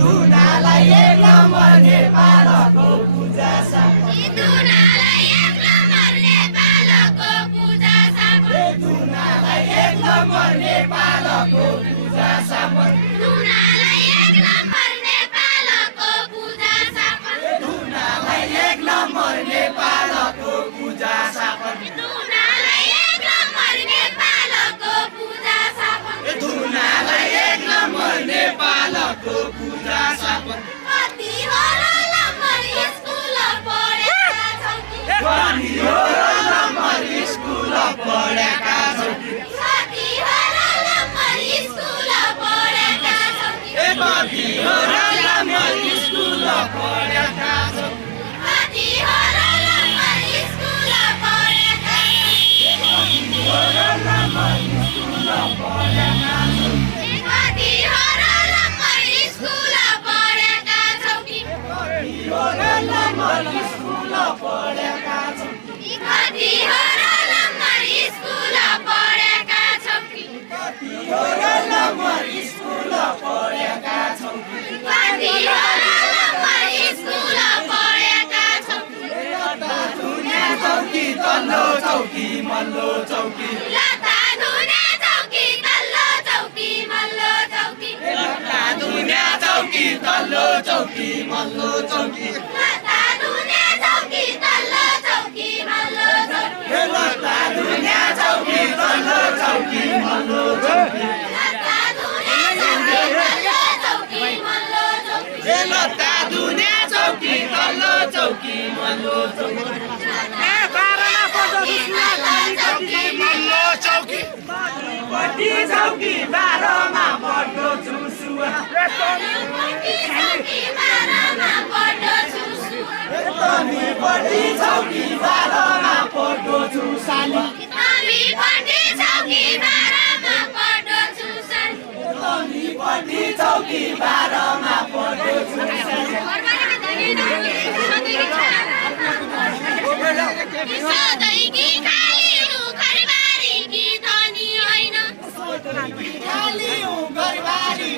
धुनालाई एक नम्बर नेपालको पूजा सापन धुनालाई एक नम्बर नेपालको पूजा सापन धुनालाई एक नम्बर नेपालको पूजा सापन धुनालाई एक नम्बर नेपालको पूजा सापन धुनालाई एक नम्बर नेपालको पूजा सापन धुनालाई एक नम्बर नेपालको पूजा सापन धुनालाई एक नम्बर नेपालको पूजा सापन कति हो र नम्बर स्कुल पढेका छौ कति हो र नम्बर स्कुल पढेका छौ कति हो र नम्बर स्कुल पढेका छौ कति हो र नम्बर स्कुल पढेका छौ कति हो र नम्बर स्कुल पढेका छौ कति हो र नम्बर स्कुल पढेका छौ कति हो र नम्बर स्कुल पढेका छौ कति हो र नम्बर स्कुल पढेका छौ कति हो र नम्बर स्कुल पढेका छौ कति हो र नम्बर स्कुल पढेका छौ लता धुने चौकी तल्लो चौकी मल्लो चौकी लता धुने चौकी तल्लो चौकी मल्लो चौकी लता धुने चौकी तल्लो चौकी मल्लो चौकी लता धुने चौकी तल्लो चौकी मल्लो चौकी लता धुने चौकी तल्लो चौकी मल्लो चौकी लता धुने चौकी तल्लो चौकी मल्लो चौकी लता धुने चौकी तल्लो चौकी मल्लो चौकी पट्टी चौकी बाह्रमा पढ्दो चुसुवा पट्टी चौकी बाह्रमा पढ्दो चुसुवा पट्टी चौकी बाह्रमा पढ्दो चुसाली पट्टी चौकी बाह्रमा पढ्दो चुसाली पट्टी चौकी बाह्रमा पढ्दो चुसाली सधैँकी खाली घरबारी कि धनी होइन खाली घरबारी